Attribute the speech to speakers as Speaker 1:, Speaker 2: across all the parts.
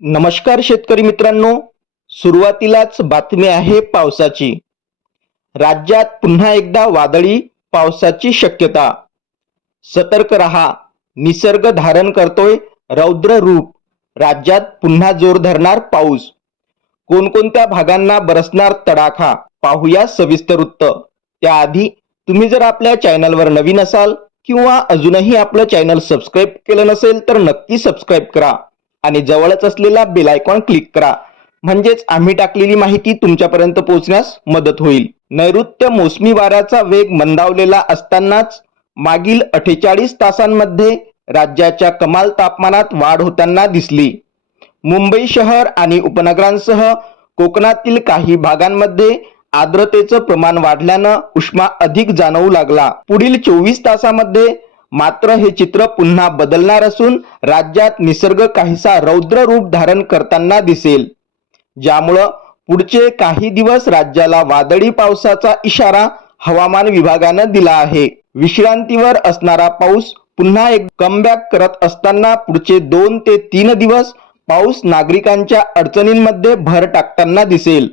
Speaker 1: नमस्कार शेतकरी मित्रांनो सुरुवातीलाच बातमी आहे पावसाची. राज्यात पुन्हा एकदा वादळी पावसाची शक्यता. सतर्क रहा निसर्ग धारण करतोय रौद्र रूप. राज्यात पुन्हा जोर धरणार पाऊस. कोणकोणत्या भागांना बरसणार तडाखा पाहूया सविस्तर वृत्त. त्याआधी तुम्ही जर आपल्या चॅनलवर नवीन असाल किंवा अजूनही आपलं चॅनल सबस्क्राईब केलं नसेल तर नक्की सबस्क्राईब करा. आणि जवळच असलेला बेल आयकॉन क्लिक करा. म्हणजेच आम्ही टाकलेली माहिती तुमच्यापर्यंत पोहोचण्यास मदत होईल. नैऋत्य मोसमी वाऱ्याचा वेग मंदावलेला असतानाच मागील अठ्ठेचाळीस तासांमध्ये राज्याच्या कमाल तापमानात वाढ होताना दिसली. मुंबई शहर आणि उपनगरांसह कोकणातील काही भागांमध्ये आर्द्रतेचं प्रमाण वाढल्यानं उष्मा अधिक जाणवू लागला. पुढील चोवीस तासामध्ये मात्र हे चित्र पुन्हा बदलणार असून राज्यात निसर्ग काहीसा रौद्र रूप धारण करताना दिसेल. ज्यामुळं पुढचे काही दिवस राज्याला वादळी पावसाचा इशारा हवामान विभागानं दिला आहे. विश्रांतीवर असणारा पाऊस पुन्हा एक कमबॅक करत असताना पुढचे दोन ते तीन दिवस पाऊस नागरिकांच्या अडचणींमध्ये भर टाकताना दिसेल.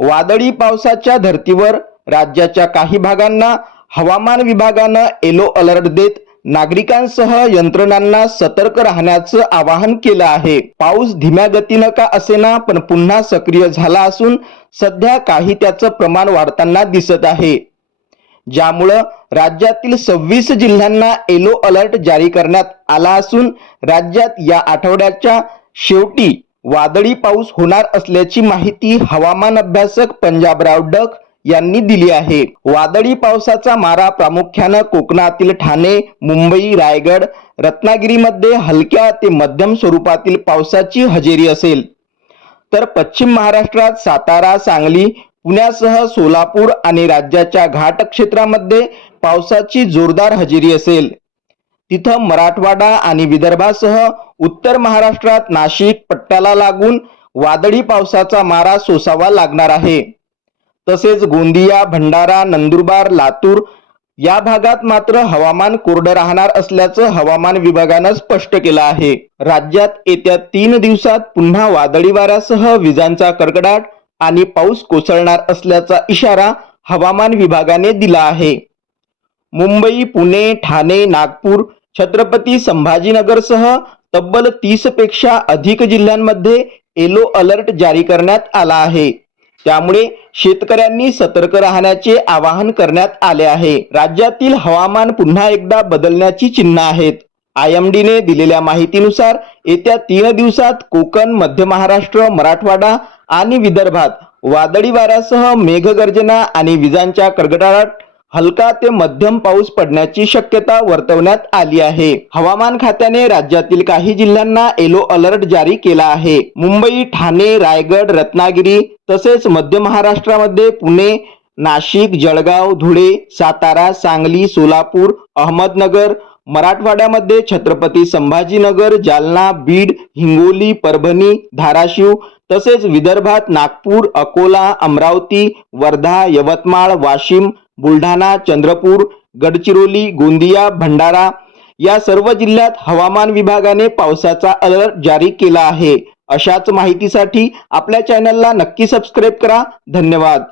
Speaker 1: वादळी पावसाच्या धर्तीवर राज्याच्या काही भागांना हवामान विभागानं येलो अलर्ट देत नागरिकांसह यंत्रणांना सतर्क राहण्याचं आवाहन केलं आहे. पाऊस धीम्या गतीनं का असेना पण पुन्हा सक्रिय झाला असून सध्या काही त्याचं प्रमाण वाढताना दिसत आहे. ज्यामुळं राज्यातील सव्वीस जिल्ह्यांना येलो अलर्ट जारी करण्यात आला असून राज्यात या आठवड्याच्या शेवटी वादळी पाऊस होणार असल्याची माहिती हवामान अभ्यासक पंजाबराव डक यांनी दिली आहे. वादळी पावसाचा मारा प्रामुख्यानं कोकणातील ठाणे मुंबई रायगड रत्नागिरीमध्ये हलक्या ते मध्यम स्वरूपातील पावसाची हजेरी असेल. तर पश्चिम महाराष्ट्रात सातारा सांगली पुण्यासह सोलापूर आणि राज्याच्या घाट क्षेत्रामध्ये पावसाची जोरदार हजेरी असेल. तिथं मराठवाडा आणि विदर्भासह उत्तर महाराष्ट्रात नाशिक पट्ट्याला लागून वादळी पावसाचा मारा सोसावा लागणार आहे. तसेच गोंदिया भंडारा नंदुरबार लातूर या भागात मात्र हवामान कोरडं राहणार असल्याचं हवामान विभागानं स्पष्ट केलं आहे. राज्यात येत्या तीन दिवसात पुन्हा वादळी वाऱ्यासह विजांचा कडकडाट आणि पाऊस कोसळणार असल्याचा इशारा हवामान विभागाने दिला आहे. मुंबई पुणे ठाणे नागपूर छत्रपती संभाजीनगरसह तब्बल तीसपेक्षा अधिक जिल्ह्यांमध्ये येलो अलर्ट जारी करण्यात आला आहे. त्यामुळे शेतकऱ्यांनी सतर्क राहण्याचे आवाहन करण्यात आले आहे. राज्यातील हवामान पुन्हा एकदा बदलण्याची चिन्ह आहेत. आय एम डीने दिलेल्या माहितीनुसार येत्या तीन दिवसात कोकण मध्य महाराष्ट्र मराठवाडा आणि विदर्भात वादळी वाऱ्यासह मेघगर्जना आणि विजांच्या कडकडाट हलका ते मध्यम पाऊस पडण्याची शक्यता वर्तवण्यात आली आहे. हवामान खात्याने राज्यातील काही जिल्ह्यांना येलो अलर्ट जारी केला आहे. मुंबई ठाणे रायगड रत्नागिरी तसेच मध्य महाराष्ट्रामध्ये पुणे नाशिक जळगाव धुळे सातारा सांगली सोलापूर अहमदनगर मराठवाड्यामध्ये छत्रपती संभाजीनगर जालना बीड हिंगोली परभणी धाराशिव तसेच विदर्भात नागपूर अकोला अमरावती वर्धा यवतमाळ वाशिम बुलढाणा चंद्रपूर गडचिरोली गोंदिया भंडारा या सर्व जिल्ह्यात हवामान विभागाने पावसाचा अलर्ट जारी केला आहे. अशाच माहितीसाठी आपल्या चॅनलला नक्की सबस्क्राईब करा. धन्यवाद.